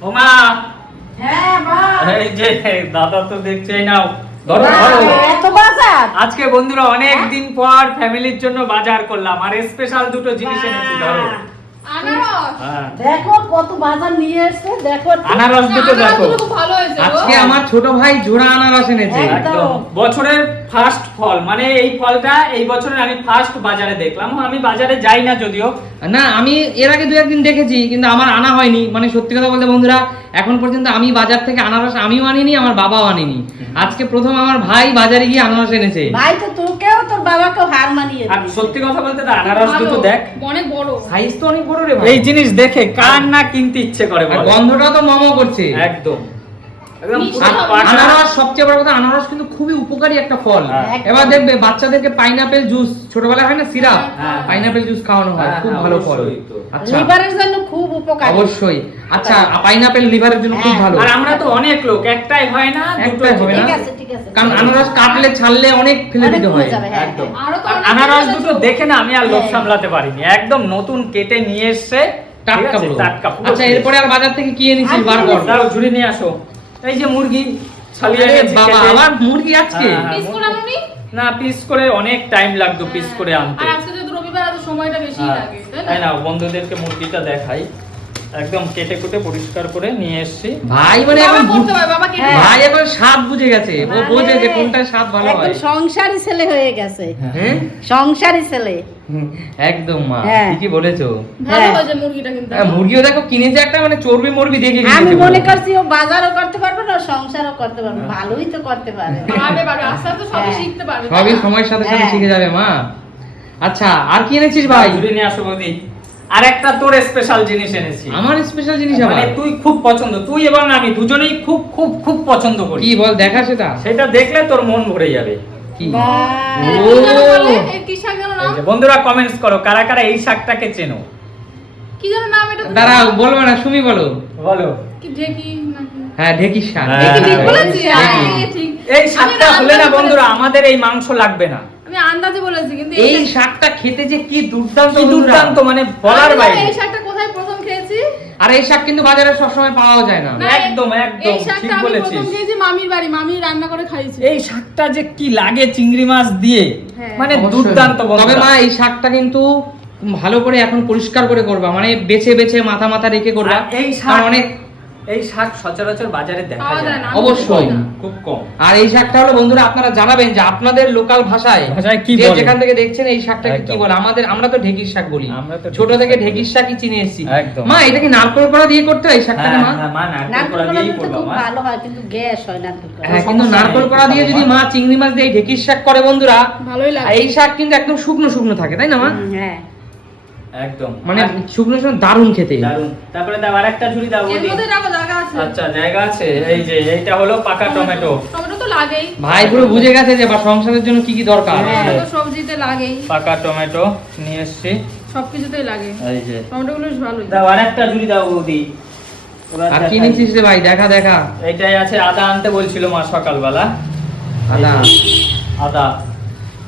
ওমা হ্যাঁ মা এই যে দাদা তো দেখছেই নাও ধরো না, ধরো এত বাজার আজকে বন্ধুরা অনেক দিন পর ফ্যামিলির জন্য বাজার করলাম আর স্পেশাল দুটো জিনিস এনেছি ধরো আনারস হ্যাঁ দেখো কত বাজার নিয়ে এসেছে দেখো আনারস দুটো দেখো আনারসগুলো খুব ভালো হয়েছে গো। আজকে আমার ছোট ভাই জোড়া আনারস এনেছে একদম। একদম বছরের ফার্স্ট ফল মানে এই ফলটা এই বছরের আমি ফার্স্ট বাজারে দেখলাম আমি বাজারে যাই না যদিও না আমি এর আগে দু একদিন দেখেছি কিন্তু আমার আনা হয়নি মানে সত্যি কথা বলতে বন্ধুরা এখন পর্যন্ত আমি বাজার থেকে আনারস আমিও আনিনি আমার বাবাও আনিনি আজকে প্রথম আমার ভাই বাজারে গিয়ে আনারস এনেছে ভাই তো তোকেও তোর বাবাকেও হার মানিয়ে আর দিয়েছে। সত্যি কথা বলতে তো আনারস ভালো, দুটো দেখ অনেক বড় সাইজ তো অনেক বড় রে ভাই এই জিনিস দেখে কার না কিনতে ইচ্ছে করে আর বল গন্ধটাও তো মমো করছে একদম একদম মিষ্টি পুরো হবে। পাকা। আনারস সবচেয়ে বড় কথা আনারস কিন্তু খুবই উপকারী একটা ফল হ্যাঁ। এবার দেখবে বাচ্চাদেরকে পাইনাপেল জুস ছোটবেলায় হয় না সিরাপ হ্যাঁ। পাইনাপেল জুস খাওয়ানো হয় হ্যাঁ, খুব হ্যাঁ, ভালো ফল অবশ্যই তো। আচ্ছা লিভারের জন্য খুব উপকারী অবশ্যই আচ্ছা পাইনাপেল লিভারের জন্য খুব হ্যাঁ। ভালো আর আমরা তো অনেক লোক একটাই হয় না একটাই হবে না। ঠিক আছে ঠিক আছে কারণ আনারস কাটলে ছাড়লে অনেক ফেলে অনেক দিতে কমে হয় যাবে, হ্যাঁ, একদম হ্যাঁ। আরো তো আর অনেক আনারস জিনিস দুটো আছে। দেখে না আমি আর লোভ হ্যাঁ। সামলাতে পারিনি একদম নতুন কেটে নিয়ে এসেছে টাটকা ঠিক আছে? পুরো। টাটকা পুরো আচ্ছা fresh। এরপরে আর বাজার থেকে কি এনেছিস আর কি বার কর এনেছিস? দাও ঝুড়ি নিয়ে আসো এই যে মুরগি ছালিয়ে আরে এনেছি বাবা কেটে। আবার মুরগি আজকে হ্যাঁ। পিস করে আনুনি? না পিস করে অনেক টাইম লাগতো পিস করে আনতে আর আজকে যেহেতু রবিবার এত সময়টা বেশি হ্যাঁ। লাগে তাই তাই না না বন্ধুদেরকে মুরগিটা দেখাই একদম কেটে কুটে পরিষ্কার করে নিয়ে এসেছি ভাই মানে বাবা এখন করতে হবে বাবা কেটে হ্যাঁ। দেয়। ভাই এখন স্বাদ বুঝে গেছে ও মানে বোঝে যে কোনটা স্বাদ ভালো একদম হয় সংসারী ছেলে হয়ে গেছে হ্যাঁ সংসারী ছেলে একদম মা হ্যাঁ। ঠিকই বলেছো ভালো হ্যাঁ। হয়েছে মুরগিটা কিন্তু হ্যাঁ, মুরগিও দেখো কিনেছে একটা মানে চর্বি মরবি দেখে আমি কিনেছে মনে পুরো। করছি ও বাজারও করতে পারবে না সংসারও করতে পারবে ভালোই তো করতে পারে পারবে পারবে আস্তে আস্তে সবই হ্যাঁ। শিখতে পারবে তাই সবই না? সময়ের সাথে সাথে হ্যাঁ। শিখে যাবে মা আচ্ছা আর কি এনেছিস ভাই ঝুড়ি নিয়ে আসো বৌদি আর একটা তোর স্পেশাল জিনিস এনেছি আমার স্পেশাল জিনিস মানে আবার তুই খুব পছন্দ তুই এবং আমি দুজনেই খুব খুব খুব পছন্দ করি কি বল দেখা সেটা সেটা দেখলে তোর মন ভরে যাবে কি বাহ। এই ও। কি যেন বলে? এই কি শাক যেন এই নাম? যে বন্ধুরা কমেন্টস করো কারা কারা এই শাকটাকে চেনো কি যেন নাম এটা? দাঁড়াও বলবো না সুমি বলো বলো কি ঢেকি নাকি? হ্যাঁ ঢেকির শাক হ্যাঁ। এই কি ঠিক হ্যাঁ, বলেছি? ঢেকি। ঠিক। এই আমি শাকটা না হলে না আন্দাজে বন্ধুরা বলেছি। আমাদের এই মাংস লাগবে না আমি আন্দাজে বলেছি কিন্তু এই এই শাকটা খেতে যে কি দুর্দান্ত কি দুর্দান্ত মানে বলার বাইরে এই শাকটা কোথায় প্রথম খেয়েছি? আর এই শাক কিন্তু বাজারে সবসময় পাওয়া যায় না না, একদম, একদম, এই শাকটা ঠিক আমি বলেছিস। প্রথম খেয়েছি মামির বাড়ি মামি রান্না করে খাইয়েছে। এই শাকটা যে কি লাগে চিংড়ি মাছ দিয়ে হ্যাঁ। মানে অবশ্যই। দুর্দান্ত তবে বন্ধুরা। মা এই শাকটা কিন্তু ভালো করে এখন পরিষ্কার করে করবা মানে বেছে বেছে মাথা মাথা রেখে করবা আর এই শাক কারণ অনেক এই শাক সচরাচর বাজারে দেখা পাওয়া যায় যায় না না। অবশ্যই। খুব কম আর এই শাকটা হলো বন্ধুরা আপনারা জানাবেন যে আপনাদের লোকাল ভাষায় কি যে বলে? যেখান থেকে দেখছেন এই শাকটাকে কি একদম। বলে আমাদের আমরা তো ঢেকির শাক বলি আমরা তো ছোট ঢেঁকির থেকে শাক ঢেকির শাকই চিনে এসেছি একদম। মা এটা কি নারকেল করা দিয়ে করতে হয় এই শাকটাকে হ্যাঁ, মা হ্যাঁ, মা নারকেল নারকেল করা কলা দিয়েই দিতে করবা, খুব মা। ভালো হয় কিন্তু গ্যাস হয় নারকেল কলা হ্যাঁ কিন্তু সমস্যা নারকেল নেই, করা দিয়ে ভালো যদি মা। মা চিংড়ি মাছ দিয়ে এই ঢেকির শাক করে বন্ধুরা ভালোই লাগে। আর এই শাক কিন্তু একদম শুকনো শুকনো থাকে তাই না মা হ্যাঁ একদম মানে আর শুকনো শুকনো দারুণ খেতে দারুন তারপরে দাও আরেকটা ঝুড়ি দাও এর বৌদি। মধ্যে রাখো জায়গা আছে। আচ্ছা জায়গা আছে এই যে এইটা হলো পাকা টমেটো টমেটো তো লাগেই। ভাই পুরো বুঝে গেছে যে বা সংসারের জন্য কি কি দরকার হ্যাঁ। টমেটো তো সবজিতে লাগেই। পাকা টমেটো নিয়ে এসেছি সবকিছুতেই লাগে। এই যে টমেটোগুলো বেশ ভালোই। দাও আরেকটা ঝুড়ি দাও বৌদি এবার আর কি দেখাই। নিচ্ছিস রে ভাই দেখা দেখা এইটাই আছে আদা আনতে বলছিল মা সকালবেলা আদা আদা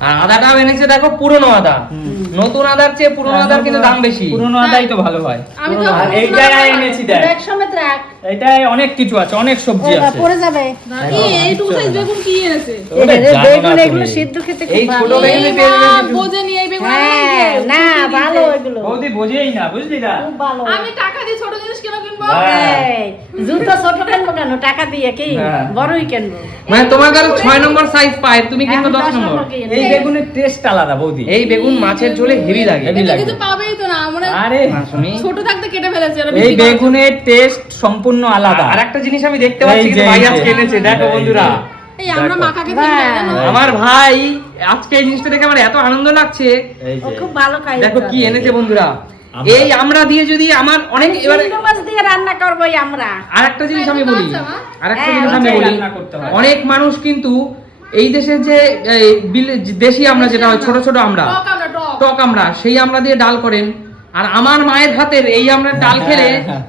আর আদাটাও এনেছে দেখো পুরনো আদা হুম। নতুন আদার চেয়ে পুরনো আদার কিন্তু দাম বেশি পুরনো আদাই তো ভালো হয় আমি তো পুরনো আদা। পুরনো এইটাই আদা এনেছি দেখ ব্যাগ সমেত রাখ এইটাই অনেক কিছু আছে অনেক সবজি ওটা আছে পড়ে যাবে কি এইটুকু সাইজ বেগুন কি এনেছে? ওটা এই জানো বেগুন না এগুলো তুমি। সিদ্ধ খেতে এই খুব ছোট ভালো বেগুন- এই বেগুনের মা বেগুন- বোঝে নি এই বেগুন হ্যাঁ আনতে না ছুটি দিতে। ভালো এগুলো বৌদি বোঝেই না বুঝলি না খুব ভালো আমি টাকা দিয়ে ছোট জিনিস কেন কিনবো? হ্যাঁ। এই, জুতো ছোট কিনবো কেন টাকা দিয়ে কি হ্যাঁ। বড়ই কিনবো মানে তোমার কাছে 6 নম্বর সাইজ পায় তুমি কিন্তু আমি 10 10 নম্বর কিনবো। এই বেগুনের টেস্ট আলাদা বৌদি এই বেগুন মাছের ঝোলে হেভি লাগে হেভি এটা লাগে। কিছু পাবেই তো না মানে আরে না, শুনি। ছোট থাকতে কেটে ফেলেছে ওরা এই বিক্রি করে। বেগুনের টেস্ট সম্পূর্ণ আলাদা আর একটা জিনিস আমি দেখতে পাচ্ছি এই যে, কিন্তু ভাই এই যে। আজকে এনেছে দেখো এই বন্ধুরা যে। এই আমরা দেখো। মাখাকে ফেলি না, জানো? হ্যাঁ। আমার ভাই আজকে এই জিনিসটা দেখে আমার এত আনন্দ লাগছে এই ও যে খুব ভালো খাই দেখো কি এনেছে বন্ধুরা আমরা- এই আমরা দিয়ে যদি আমার অনেক এবারে চিংড়ি মাছ দিয়ে রান্না করবোই আমরা আরেকটা জিনিস আমি বলি আরেকটা হ্যাঁ, জিনিস আমি ওটাই বলি রান্না করতে হয়। অনেক মানুষ কিন্তু এই দেশের যে এই দেশি আমরা যেটা হয় ছোট ছোট আমরা টক আমরা টক। টক আমরা সেই আমরা দিয়ে ডাল করেন আর আমার মায়ের হাতের এই আমরা ডাল খেলে হ্যাঁ,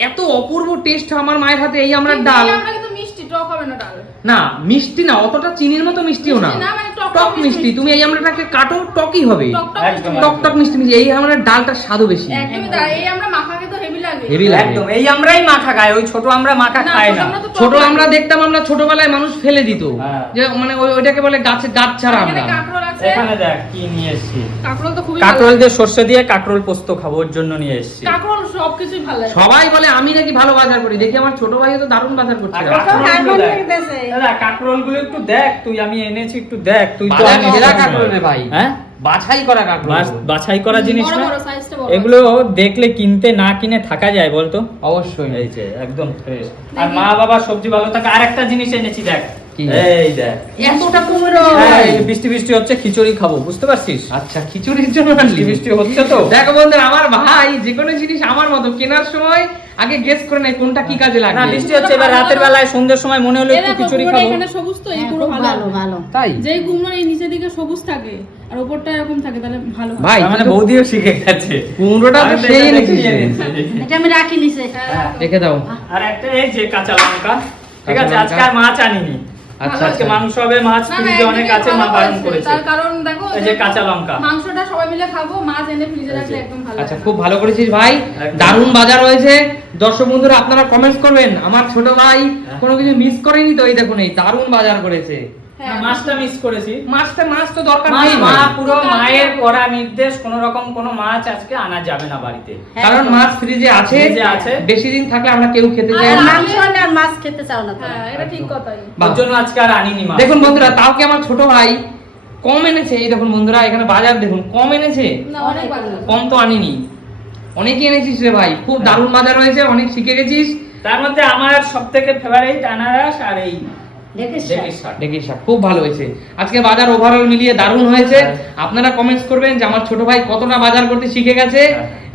এত অপূর্ব টেস্ট আমার মায়ের হাতে এই আমরা কিন্তু ডাল এই আমরা কিন্তু মিষ্টি টক হবে না ডাল। না মিষ্টি না অতটা চিনির মতো মিষ্টিও না মিষ্টি না, মানে টক টক মিষ্টি। মিষ্টি তুমি এই আমরাটাকে কাটো টকই হবে টক টক একদম। মিষ্টি। টক টক মিষ্টি মিষ্টি এই আমরা ডালটার স্বাদও বেশি একদমই তাই। এই আমরা মাখাকে তো হেভি লাগে লাগে হেভি লাগে। একদম এই আমরাই মাখা খাই, ওই ছোট আমরা মাখা না, খাই ছোট না। আমরা তো টক ছোট লাগে। আমরা দেখতাম, আমরা ছোটবেলায় মানুষ ফেলে দিত, হ্যাঁ। যে মানে ওইটাকে বলে গাছের ডাব ছাড়া এখানে আমরা। কাঁকরোল আছে, এখানে দেখ কি নিয়ে এসেছি, কাঁকরোল তো খুবই কাঁকরোল ভালো দিয়ে সর্ষে দিয়ে কাঁকরোল পোস্ত খাবো, ওর জন্য নিয়ে এসেছি। লাগে। কাঁকরোল সবকিছুই ভালো লাগে। সবাই বলে আমি নাকি ভালো বাজার করি, দেখি আমার ছোট ভাই তো দারুণ বাজার করছে। আর কাঁকরোল কাঁকরোলগুলো দেখ। দেখতেছে। দাদা কাঁকরোল একটু দেখ তুই, আমি এনেছি একটু দেখ তুই তো। বাজার আমি সেরা সবসময়। কাঁকরোল রে ভাই, হ্যাঁ বাছাই করা কাঁকরোল। বাছাই করা জিনিস বড় না বড় সাইজটা বড়। এগুলো, দেখলে কিনতে না কিনে থাকা যায় বলতো? অবশ্যই। এই যে একদম ফ্রেশ। আর মা বাবা সবজি ভালো থাকে। আর একটা জিনিস এনেছি দেখ, কি? এই দেখ। এতটা কুমড়ো। হ্যাঁ, এই বৃষ্টি বৃষ্টি হচ্ছে, খিচুড়ি খাবো, বুঝতে পারছিস? আচ্ছা, খিচুড়ির জন্য বৃষ্টি আনলি? বৃষ্টি হচ্ছে তো। দেখো বন্ধুরা, আমার ভাই যে কোনো জিনিস আমার মতো কেনার সময় আগে গেস করে নেয় কোনটা কি কাজে না লাগবে। বৃষ্টি হচ্ছে, এবার রাতের বেলায় সন্ধ্যের সময় মনে হলো এ একটু দেখো, খিচুড়ি কুমড়োটা খাবো। এখানে সবুজ তো, এই হ্যাঁ, পুরো খুব ভালো ভালো ভালো। তাই যেই কুমড়োর এই নিচের দিকে সবুজ থাকে আর উপরটা এরকম থাকে তাহলে ভালো হয়। ভাই, তার মানে কিন্তু বৌদিও শিখে গেছে। কুমড়োটা তো আমি তো সেই এটা এনেছিস। দেখেই এনেছি। এটা আমি রাখি নিচে। হ্যাঁ, রেখে দাও। আর একটা এই যে কাঁচা লঙ্কা, ঠিক আছে? কাঁচা লঙ্কা। আজকে আর মাছ আনিনি। আচ্ছা আজকে আচ্ছা। মাংস হবে, মাছ না, না, ফ্রিজে অনেক একদিকে আছে, মা ভালো বারণ হয়েছে। করেছে। তার কারণ দেখো এই যে কাঁচা লঙ্কা। মাংসটা সবাই মিলে খাবো, মাছ এনে ফ্রিজে রাখলে এই যে। একদম ভালো আচ্ছা, লাগে। খুব ভালো করেছিস ভাই, একদম। দারুণ বাজার হয়েছে। দর্শক বন্ধুরা আপনারা কমেন্টস করবেন, আমার ছোট ভাই কোনো কিছু মিস করেনি তো? এই দেখুন, এই দারুণ বাজার করেছে। হ্যাঁ, না, মাছটা মিস করেছি। মাছ তো দরকার মাছ, নেই মা ভাই। পুরো মায়ের করা নির্দেশ, কোন রকম কোনো মাছ আজকে আনা যাবে না বাড়িতে। কারণ মাছ ফ্রিজে আছে, ফ্রিজে আছে। বেশি দিন থাকলে আমরা কেউ খেতে চাই আর না। মাংস হলে আর মাছ খেতে চাও না তোমরা। হ্যাঁ, এটা ঠিক কথাই। বাহ। ওর জন্য আজকে আর আনিনি মাছ। দেখুন বন্ধুরা, তাও কি আমার ছোট ভাই কম এনেছে? এই দেখুন বন্ধুরা, এখানে বাজার দেখুন, কম এনেছে, না, অনেক ভালো। কম তো আনিনি, অনেকই এনেছিস রে ভাই। খুব দারুণ বাজার হয়েছে, অনেক শিখে গেছিস। তার মধ্যে আমার সবথেকে ফেভারিট আনারস আর এই দেখিস দেখিস শাক। দেখিস শাক খুব ভালো হয়েছে। আজকে বাজার ওভারঅল মিলিয়ে দারুণ হয়েছে। আপনারা কমেন্টস করবেন যে আমার ছোট ভাই কতটা বাজার করতে শিখে গেছে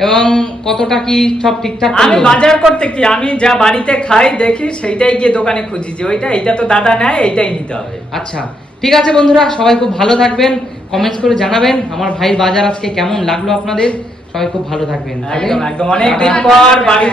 এবং কতটা কি সব ঠিকঠাক আমি করলো। বাজার করতে কি, আমি যা বাড়িতে খাই দেখি সেইটাই গিয়ে দোকানে খুঁজি, যে ওইটা এইটা তো দাদা নেয়, এইটাই নিতে হবে। আচ্ছা, ঠিক আছে বন্ধুরা, সবাই খুব ভালো থাকবেন, কমেন্টস করে জানাবেন আমার ভাইয়ের বাজার আজকে কেমন লাগলো আপনাদের। সবাই খুব ভালো থাকবেন। একদম একদম, অনেকদিন পর বাড়ি